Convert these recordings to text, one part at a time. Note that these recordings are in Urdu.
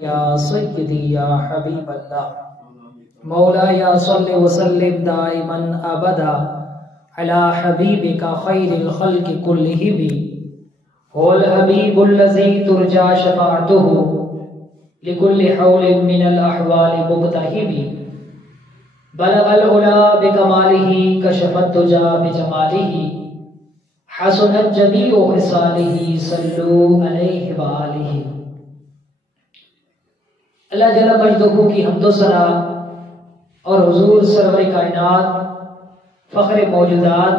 یا سیدی یا حبیب اللہ مولایا صلی وسلم دائما ابدا علی حبیبک خیر الخلق کلہم هو الحبیب الذی ترجى شفاعته لكل حول من الاحوال مبتہم بلغ العلا بکمالہ کشف الدجى بجمالہ حسنت جمیع خصالہ صلو علیہ وآلہ۔ اللہ جل مجدہ کی حمد و ثنا اور حضور سرور کائنات فخر موجودات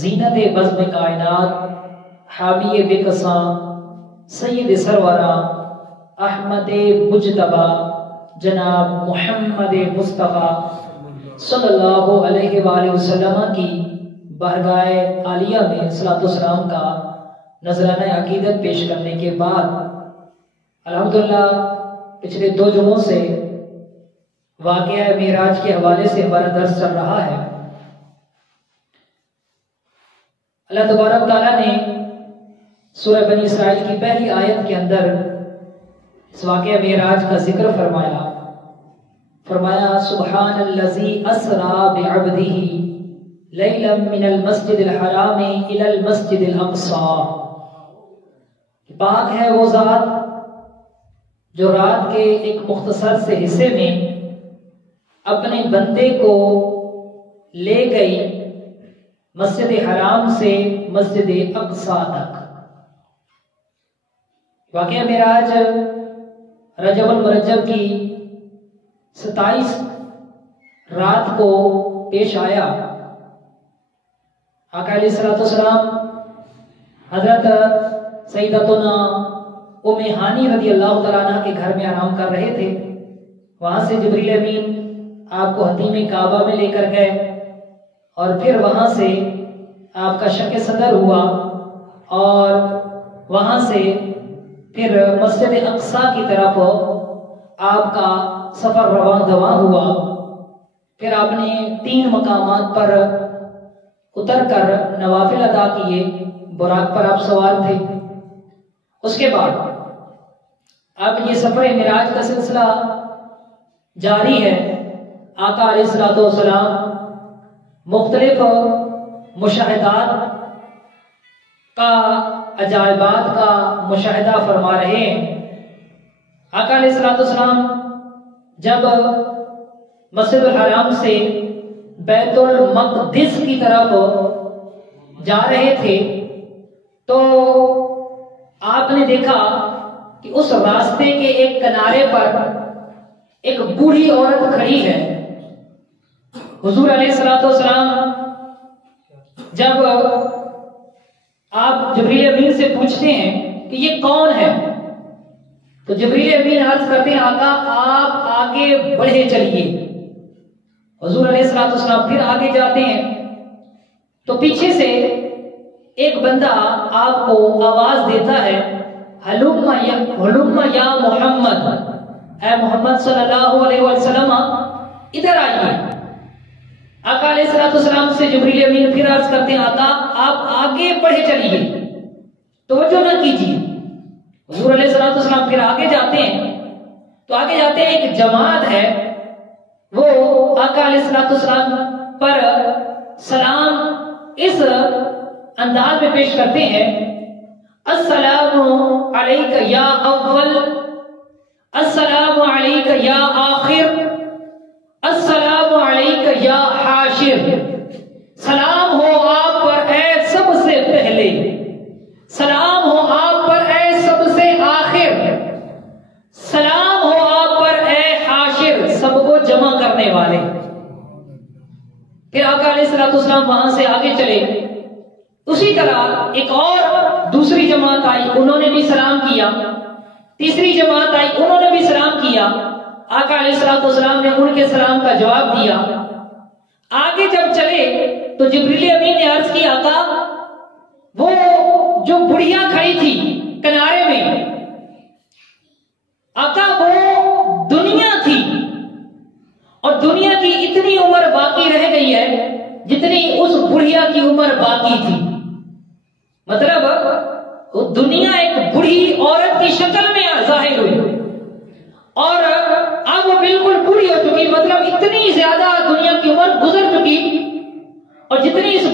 زینت بزم کائنات حامی بکساں سید سروراں احمد مجتبی جناب محمد مصطفیٰ صلی اللہ علیہ وآلہ وسلم کی بارگاہ عالیہ میں صلاۃ والسلام کا نذرانہ عقیدت پیش کرنے کے بعد الحمدللہ پچھلے 2 جمعوں سے واقعہ معراج کے حوالے سے ہمارا درس چل رہا ہے۔ اللہ تبارک تعالیٰ نے سورہ بنی اسرائیل کی پہلی آیت کے اندر اس واقعہ معراج کا ذکر فرمایا سبحان الذی اسری بعبدہ لیلا من المسجد الحرام الی المسجد الاقصی، پاک ہے وہ ذات جو رات کے ایک مختصر سے حصے میں اپنے بندے کو لے گئی مسجد حرام سے مسجد اقصی تک۔ واقعہ معراج رجب المرجب کی 27 رات کو پیش آیا۔ آقا علیہ الصلوۃ والسلام حضرت سیدتنا ام ہانی رضی اللہ تعالیٰ عنہ کے گھر میں آرام کر رہے تھے۔ وہاں سے جبریل امین آپ کو حتیم کعبہ میں لے کر گئے اور پھر وہاں سے آپ کا شق صدر ہوا اور وہاں سے پھر مسجد اقصی کی طرف آپ کا سفر رواں دواں ہوا۔ پھر آپ نے 3 مقامات پر اتر کر نوافل ادا کیے، براق پر آپ سوار تھے۔ اس کے بعد اب یہ سفر معراج کا سلسلہ جاری ہے۔ آقا علیہ الصلوۃ والسلام مختلف مشاہدات کا عجائبات کا مشاہدہ فرما رہے ہیں۔ آقا علیہ الصلوۃ والسلام جب مسجد الحرام سے بیت المقدس کی طرف جا رہے تھے تو آپ نے دیکھا کہ اس راستے کے ایک کنارے پر ایک بوڑھی عورت کھڑی ہے۔ حضور علیہ الصلوۃ والسلام جب آپ جبریل امین سے پوچھتے ہیں کہ یہ کون ہے تو جبریل امین عرض کرتے ہیں آقا آپ آگے بڑھے چلیے۔ حضور علیہ الصلوۃ والسلام پھر آگے جاتے ہیں تو پیچھے سے ایک بندہ آپ کو آواز دیتا ہے ہلم یا محمد، اے محمد صلی اللہ علیہ وسلم ادھر آئیے۔ آقا علیہ الصلوۃ والسلام سے جبریل امین پھر عرض کرتے ہیں آقا آپ آگے بڑھے چلیے، توجہ نہ کیجیے۔ حضور علیہ الصلوۃ والسلام پھر آگے جاتے ہیں تو آگے جاتے ہیں ایک جماعت ہے، وہ آقا علیہ الصلوۃ والسلام پر سلام اس انداز میں پیش کرتے ہیں السلام علیک یا اول، السلام علیک یا آخر، السلام علیک یا حاشر، سلام ہو آپ پر اے سب سے پہلے، سلام ہو آپ پر اے سب سے آخر، سلام ہو آپ پر اے حاشر، سب کو جمع کرنے والے۔ پھر آقا علیہ الصلوۃ والسلام وہاں سے آگے چلے۔ اسی طرح ایک اور دوسری جماعت آئی، انہوں نے بھی سلام کیا۔ تیسری جماعت آئی، انہوں نے بھی سلام کیا۔ آقا علیہ الصلوۃ والسلام نے ان کے سلام کا جواب دیا۔ آگے جب چلے تو جبریل امین نے عرض کی آقا وہ جو بڑھیا کھڑی تھی کنارے میں، آقا وہ دنیا تھی اور دنیا کی اتنی عمر باقی رہ گئی ہے جتنی اس بڑھیا کی عمر باقی تھی۔ مطلب وہ دنیا ایک بڑھی عورت کی شکل میں ظاہر ہوئی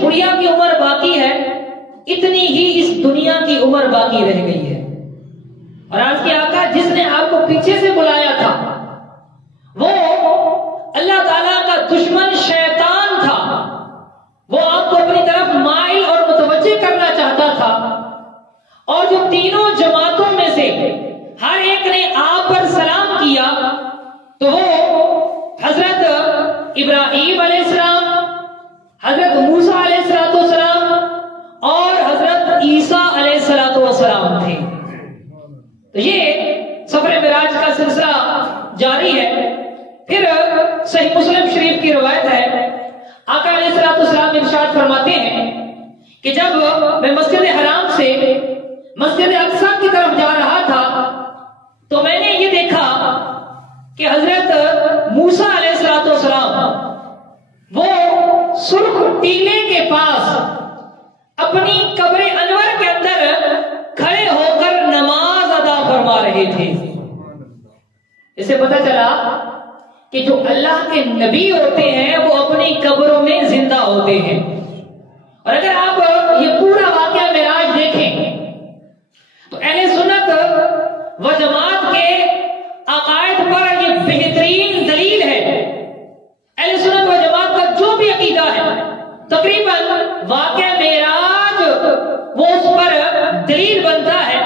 بڑھیا کی عمر باقی ہے اتنی ہی اس دنیا کی عمر باقی رہ گئی ہے. اور آج کے آقا جس نے آپ کو پیچھے سے بلایا تھا وہ اللہ تعالیٰ کا دشمن شیطان تھا. وہ آپ کو اپنی طرف مائل اور متوجہ کرنا چاہتا تھا. اور جو تینوں جماعتوں میں سے ہر ایک نے آپ پر سلام کیا تو وہ حضرت ابراہیم علیہ السلام، حضرت موسیٰ علیہ السلام اور حضرت عیسیٰ علیہ السلام تھے. تو یہ سفر معراج کا سلسلہ جاری ہے. پھر صحیح مسلم شریف کی روایت ہے، آقا علیہ السلام ارشاد فرماتے ہیں کہ جب میں مسجد حرام سے مسجد اقصی کی طرف جا رہا تھا تو میں نے یہ دیکھا کہ حضرت موسیٰ علیہ السلام وہ سرخ ٹیلے کے پاس اپنی قبر انور کے اندر کھڑے ہو کر نماز ادا فرما رہے تھے. اسے پتہ چلا کہ جو اللہ کے نبی ہوتے ہیں وہ اپنی قبروں میں زندہ ہوتے ہیں. اور اگر آپ یہ پورا واقعہ معراج دیکھیں تو اہل سنت و جماعت کے عقائد پر یہ بہترین دلیل ہے. اہل سنت و جماعت کا جو بھی عقیدہ ہے تقریباً واقعہ معراج وہ اس پر دلیل بنتا ہے.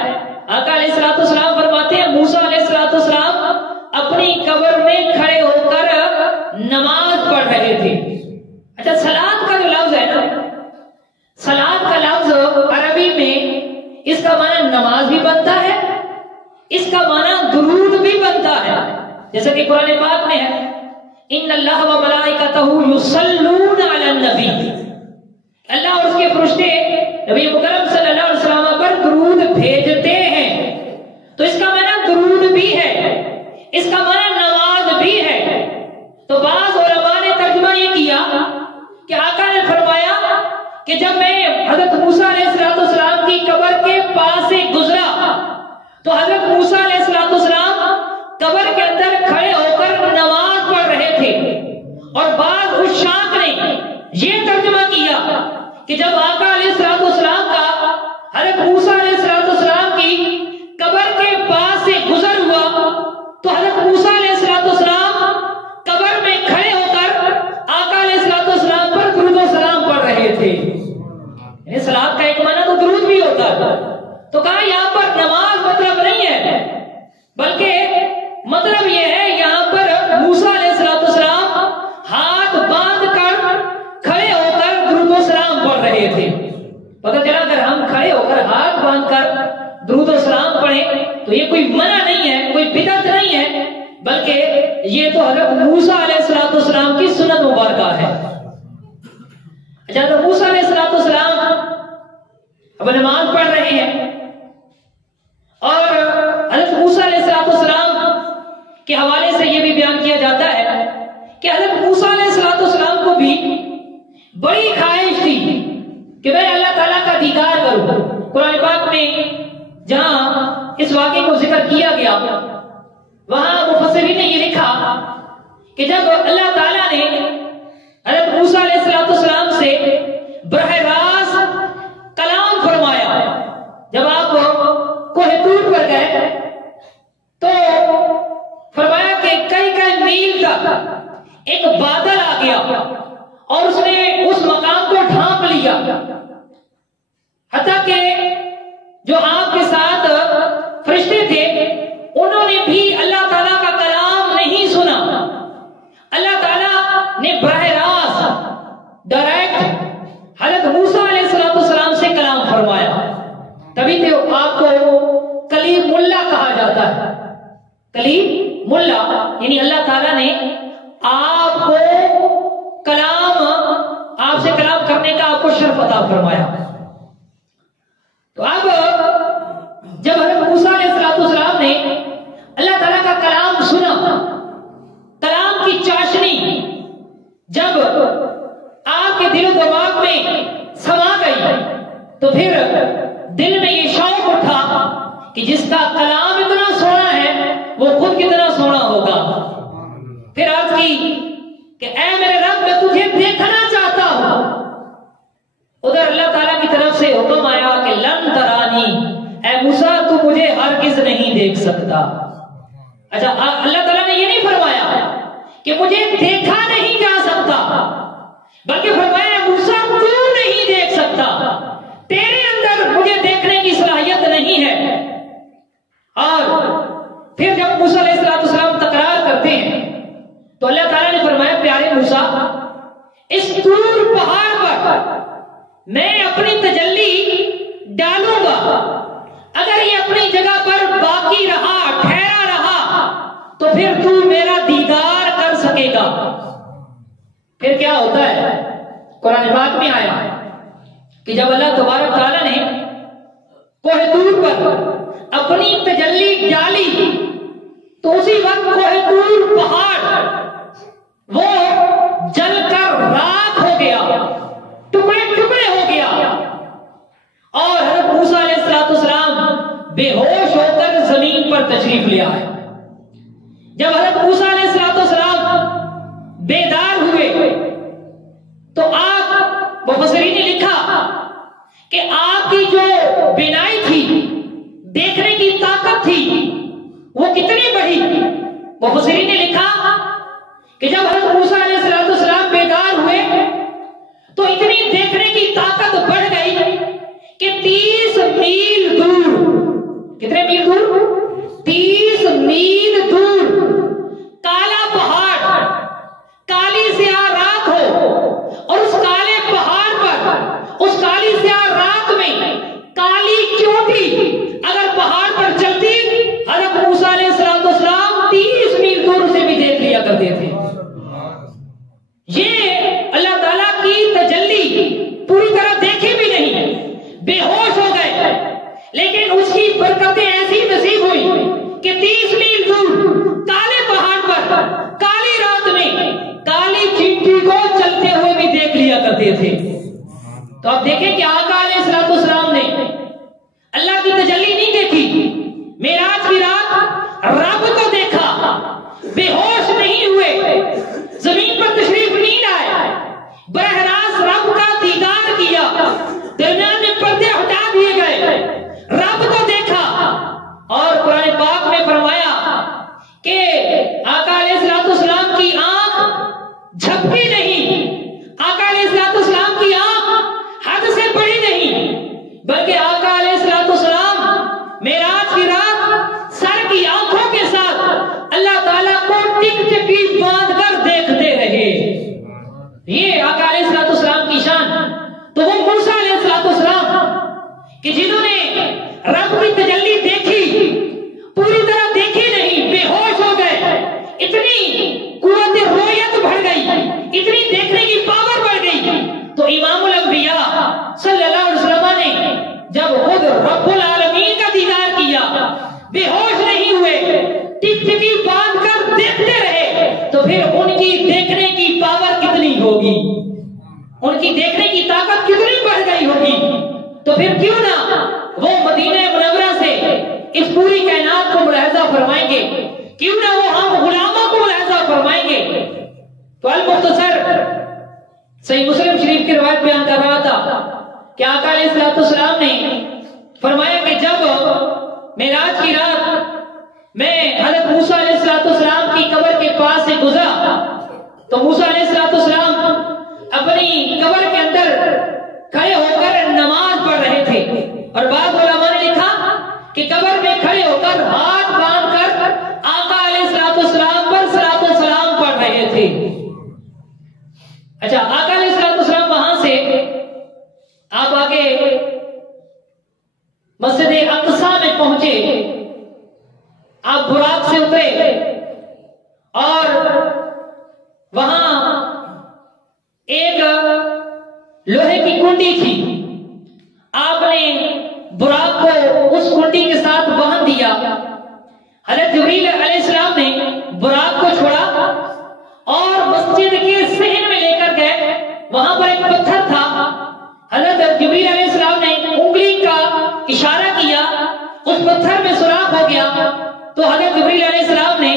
آقا علیہ السلام فرماتے ہیں موسیٰ علیہ السلام اپنی قبر میں کھڑے ہو کر نماز پڑھ رہے تھے. اچھا، صلاۃ کا جو لفظ ہے نا، صلاۃ کا لفظ عربی میں اس کا معنی نماز بھی بنتا ہے، اس کا معنی درود بھی بنتا ہے. جیسا کہ قرآن پاک میں ہے ان اللہ و ملائکتہ یصلون علی النبی، اللہ اور اس کے فرشتے نبی مکرم صلی اللہ علیہ وسلم پر درود بھیجتے ہیں. تو اس کا معنی درود بھی ہے، اس کا معنی نماز بھی ہے. تو بعض علماء نے ترجمہ یہ کیا کہ آقا نے فرمایا کہ جب میں حضرت موسیٰ علیہ السلام کی قبر کے پاس سے گزرا تو حضرت موسیٰ علیہ السلام قبر کے اندر کھڑے ہو کر نماز پڑھ رہے تھے. اور بعض عشاق نے یہ ترجمہ کیا کہ جب آقا علیہ السلام کا حضرت موسیٰ علیہ السلام کی قبر کے پاس سے گزر ہوا تو حضرت موسیٰ علیہ السلام قبر میں کھڑے ہو کر آقا علیہ السلام پر درود و سلام پڑھ رہے تھے. یعنی صلاۃ کا ایک معنی تو درود بھی ہوتا ہے. تو کہا یہاں پر نماز مطلب نہیں ہے، بلکہ مطلب یہ ہے یہاں پر موسیٰ علیہ السلام ہاتھ باندھ کر کھڑے ہو کر درود و سلام پڑھ رہے تھے. پتہ چلا اگر ہم کھڑے ہو کر ہاتھ باندھ کر درود و سلام پڑھیں تو یہ کوئی منع نہیں ہے، کوئی بدعت نہیں ہے، بلکہ یہ تو حضرت موسیٰ علیہ السلام کی سنت مبارکہ ہے. حضرت موسیٰ علیہ السلام اب نماز پڑھ رہے ہیں اور حضرت موسیٰ علیہ السلام کے حوالے سے یہ بھی بیان کیا جاتا ہے کہ حضرت موسیٰ علیہ السلام کو بھی بڑی خواہش تھی کہ میں اللہ تعالیٰ کا دیدار کروں. قرآن پاک میں جہاں اس واقعے کو ذکر کیا گیا وہاں مفسرین نے یہ لکھا کہ جب اللہ تعالیٰ نے حضرت موسیٰ علیہ السلام سے براہ راست کلام فرمایا، جب آپ کوہ طور پر گئے تو فرمایا کہ کئی میل تک ایک بادل آ گیا اور اس نے اس مقام کو ڈھانپ لیا، حتیٰ کہ جو آپ کے ساتھ فرشتے تھے انہوں نے بھی اللہ تعالیٰ کا کلام نہیں سنا. اللہ تعالیٰ نے براہ راست ڈائریکٹ حضرت موسیٰ علیہ السلام سے کلام فرمایا. تبھی تو آپ کو کلیم اللہ کہا جاتا ہے. کلیم اللہ یعنی اللہ تعالیٰ نے آپ کو کلام، آپ سے کلام کرنے کا آپ کو شرف عطا فرمایا. تو اب جب حضرت موسیٰ علیہ السلام نے اللہ تعالیٰ کا کلام سنا، کلام کی چاشنی جب آپ کے دل و دماغ میں سما گئی تو پھر دل میں یہ شوق اٹھا کہ جس کا کلام اتنا سونا ہے وہ خود کتنا سونا ہوگا. پھر عرض کی کہ اے میرے رب میں تجھے دیکھنا چاہتا ہوں. سکتا. اچھا اللہ تعالیٰ نے یہ نہیں فرمایا کہ مجھے دیکھا نہیں جا سکتا، بلکہ فرمایا موسیٰ تو نہیں دیکھ سکتا، تیرے اندر مجھے دیکھنے کی صلاحیت نہیں ہے. اور پھر جب موسیٰ علیہ السلام تکرار کرتے ہیں تو اللہ تعالیٰ نے فرمایا پیارے موسیٰ اس طور پہاڑ پر میں اپنی تجلی ڈالوں گا، اگر یہ اپنی جگہ پر باقی رہا ٹھہرا رہا تو پھر تو میرا دیدار کر سکے گا. پھر کیا ہوتا ہے؟ قرآن پاک میں آیا کہ جب اللہ تبارک تعالیٰ نے کوہ طور پر اپنی تجلی ڈالی تو اسی وقت کوہ طور پہاڑ وہ جل کر راکھ ہو گیا، ٹکڑے ٹکڑے ہو گیا، اور حضرت موسیٰ علیہ السلام بے ہوش ہو کر زمین پر تشریف لے آئے. جب حضرت موسیٰ علیہ السلام بیدار ہوئے تو آپ مفسرین نے لکھا کہ آپ کی جو بینائی تھی، دیکھنے کی طاقت تھی، وہ کتنی بڑی. مفسرین نے لکھا کہ جب حضرت موسیٰ علیہ السلام بیدار ہوئے تو اتنی دیکھنے کی طاقت بڑھ گئی کہ 30 میل دور، کتنے میل دور؟ 30 میل دور کالا پہاڑ، کالی سیاہ رات ہو، اور اس کالے پہاڑ پر، اس کالی سیاہ رات میں کالی چوٹی اگر پہاڑ پر چلتی، حضرت موسیٰ علیہ السلام 30 میل دور سے بھی دیکھ لیا کرتے تھے. یہ اللہ تعالیٰ کی تجلی پوری طرح دیکھی بھی نہیں، بے ہوش ہو گئے، لیکن اس کی برکتیں ایسی نصیب ہوئی کہ 30 میل دور کالے پہاڑ پر کالی رات میں کالی چینٹی کو چلتے ہوئے بھی دیکھ لیا کرتے تھے. تو آپ دیکھیں کہ آقا علیہ السلام نے اللہ کی تجلی نہیں دیکھی، معراج کی رات رب کو دیکھا، بے ہوش نہیں ہوئے، زمین پر تشریف نہیں لائے، براہ راست رب کا دیدار کیا، درمیان میں پردے ہٹا دیے گئے، رب کو دیکھا. اور قرآن پاک میں فرمایا کہ آقا علیہ السلام کی آنکھ جھپکی نہیں، آقا علیہ السلام کی آنکھ حد سے بڑی نہیں، بلکہ آقا علیہ السلام معراج کی رات سر کی آنکھوں کے ساتھ اللہ تعالیٰ کو ٹک ٹکی باندھ کر دیکھتے رہے. یہ آقا علیہ السلام کی شان. تو وہ موسیٰ علیہ السلام کہ جنہوں نے رب کی تجلی دیکھی، پوری طرح دیکھی نہیں، بے ہوش ہو گئے، اتنی قوت رویت بڑھ گئی، اتنی دیکھنے کی پاور بڑھ گئی. تو امام الانبیاء صلی اللہ علیہ وسلم نے جب خود رب العالمین کا دیدار کیا، بے ہوش نہیں ہوئے، ٹک ٹکی باندھ کر دیکھتے رہے، تو پھر ان کی دیکھنے کی پاور کتنی ہوگی، ان کی دیکھنے کی طاقت کتنی بڑھ گئی ہوگی. تو پھر کیوں نہ وہ مدینہ منورہ سے اس پوری کائنات کو ملاحظہ فرمائیں گے، کیوں نہ وہ ہم غلاموں کو ملاحظہ فرمائیں گے. تو المختصر صحیح مسلم شریف کی روایت بیان کر رہا تھا کہ آقا علیہ السلام نے فرمایا کہ جب معراج کی رات میں حضرت موسیٰ علیہ السلام کی قبر کے پاس سے گزرا تو موسیٰ علیہ السلام اپنی قبر کے اندر کھڑے ہو کر نماز پڑھ رہے تھے، اور بعض علماء نے لکھا کہ قبر میں کھڑے ہو کر ہاتھ باندھ کر آقا علیہ السلام پر صلاۃ و سلام پڑھ رہے تھے. اچھا آقا علیہ السلام وہاں سے آپ آگے مسجد اقصی میں پہنچے، آپ براق سے اترے اور وہاں ایک لوہے کی کنڈی تھی، آپ نے براق کو اس کنڈی کے ساتھ باندھ دیا. حضرت جبریل علیہ السلام نے براق کو چھوڑا اور مسجد کے صحن میں لے کر گئے. وہاں پر ایک پتھر تھا، حضرت جبریل علیہ السلام نے انگلی کا اشارہ کیا، اس پتھر میں سوراخ ہو گیا. تو حضرت جبریل علیہ السلام نے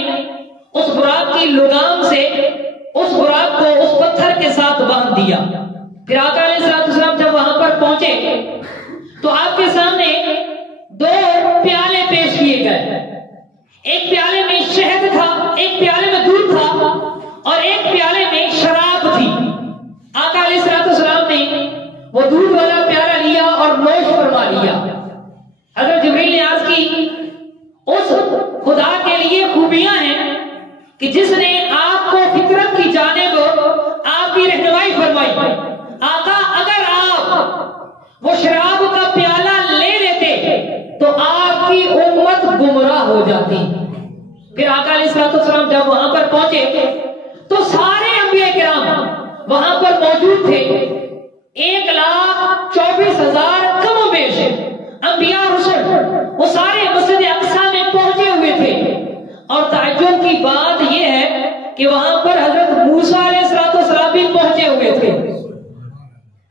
اس براق کی لگام سے اس براق کو اس پتھر کے ساتھ باندھ دیا. پھر آقا علیہ السلام جب وہاں پر پہنچے تو آپ کے سامنے 2 پیالے پیش کیے گئے. ایک پیالے میں دودھ تھا اور ایک پیالے میں شراب تھی. آقا علیہ السلام نے وہ دودھ والا پیالہ لیا اور نوش فرما لیا. حضرت جبریل نے عرض کی اس خدا کے لیے خوبیاں ہیں کہ جس نے آپ کو فطرت کی جانب آپ کی رہنمائی فرمائی. آقا اگر آپ وہ شراب کا پیالہ لے لیتے تو آپ کی امت گمراہ ہو جاتی. پھر آقا علیہ السلام جب وہاں پر پہنچے تو سارے انبیاء کرام وہاں پر موجود تھے. 1,24,000 کم و بیش انبیاء رسل وہ سارے مسجد اقصی میں پہنچے ہوئے تھے. اور تعجب کی بات یہ ہے کہ وہاں پر حضرت موسیٰ علیہ السلام بھی پہنچے ہوئے تھے.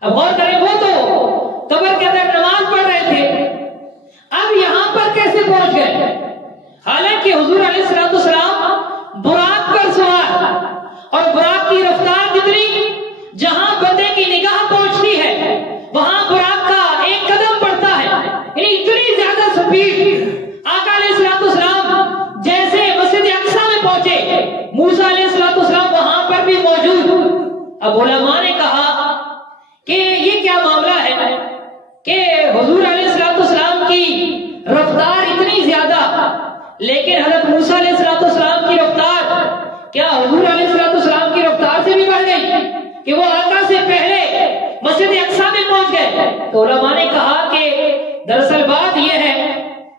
اب غور کریں وہ تو قبر کے اندر نماز پڑھ رہے تھے, اب یہاں پر کیسے پہنچ گئے؟ حالانکہ حضور علیہ السلام براق پر سوار اور براق کی رفتار کتنی, جہاں بندے کی نگاہ پہنچتی ہے وہاں براق کا ایک قدم پڑتا ہے, یعنی اتنی زیادہ سپیڈ. آقا علیہ السلام جیسے مسجد اقصی میں پہنچے, موسیٰ علیہ السلام وہاں پر بھی موجود. اب علماء نے کہا کہ یہ کیا معاملہ ہے کہ حضور علیہ السلام کی رفتار اتنی زیادہ لیکن حضرت موسیٰ علیہ السلام کی رفتار کیا حضور علیہ السلام کی رفتار سے بھی بڑھ گئی کہ وہ آقا سے پہلے مسجد اقصی میں پہنچ گئے؟ تو علماء نے کہا کہ دراصل بات یہ ہے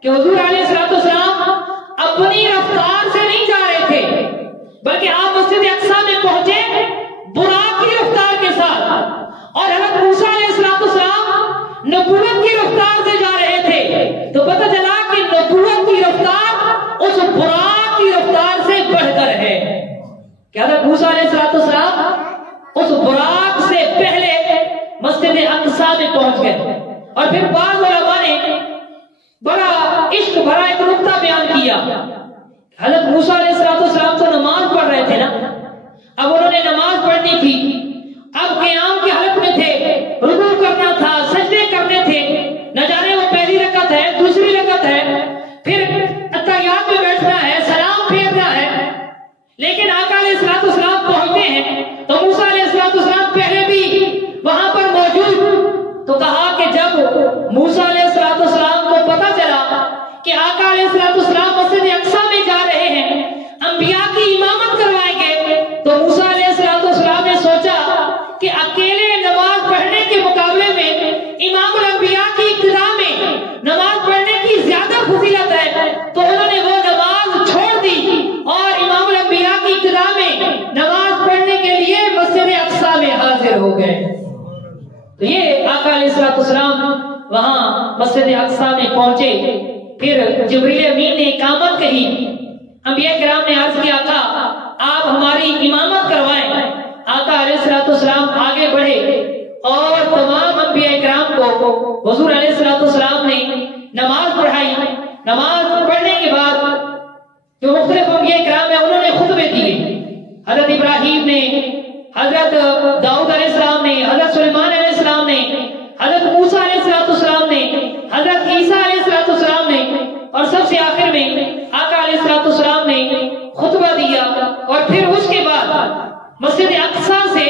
کہ حضور علیہ السلام اپنی رفتار سے نہیں جا رہے تھے بلکہ آپ مسجد اقصی میں پہنچے براق کی رفتار کے ساتھ, اور حضرت موسیٰ علیہ السلام نبوت کی رفتار سے جا رہے تھے. تو پتہ چلا کہ نبوت کی رفتار اس براق کی رفتار سے بڑھ کر ہے کہ حضرت موسیٰ علیہ السلام اس براق سے پہلے مسجد اقصی میں پہنچ گئے. اور پھر بعض علماء نے بڑا عشق بھرا ایک نقطہ بیان کیا. حضرت موسیٰ علیہ السلام تو نماز پڑھ رہے تھے نا, اب انہوں نے نماز پڑھنی تھی, اب قیام کی حالت میں تھے, رکوع کرنا تھا, سجدے کرنے تھے, نہ جانے وہ پہلی رکعت ہے دوسری رکعت ہے, پھر اتحیات میں بیٹھنا ہے, سلام پھیرنا ہے. لیکن آقا علیہ السلام پہنچتے ہیں تو موسیٰ علیہ السلام پہلے بھی وہاں پر موجود. تو کہا کہ جب موسیٰ علیہ السلام کو پتا چلا کہ آقا علیہ السلام مسجد اقصی میں جا رہے ہیں, انبیاء کی امامت کروائیں گے, تو موسیٰ علیہ السلام نے سوچا کہ اکیلے نماز پڑھنے کے مقابلے میں امام الانبیاء کی ابتدا میں نماز پڑھنے کی زیادہ فضیلت ہے. تو انہوں نے وہ نماز چھوڑ دی اور امام الانبیاء کی ابتدا میں نماز پڑھنے کے لیے مسجد اقصی میں حاضر ہو گئے. تو یہ آقا علیہ السلام وہاں مسجد اقصی میں پہنچے. پھر جبریل امین نے اقامت کہی. انبیاء کرام نے عرض کیا آقا آپ ہماری امامت کروائیں. آقا علیہ السلام آگے بڑھے اور تمام انبیاء کرام کو حضور علیہ السلام نے نماز پڑھائی. نماز پڑھنے کے بعد جو مختلف انبیاء کرام ہیں انہوں نے خطبے دیے. حضرت ابراہیم نے, حضرت داؤد علیہ السلام نے, حضرت سلیمان علیہ السلام نے, حضرت موسیٰ علیہ السلام نے, حضرت عیسیٰ علیہ السلام نے, اور سب سے آخر میں آقا علیہ السلام نے خطبہ دیا. اور پھر اس کے بعد مسجد اقصی سے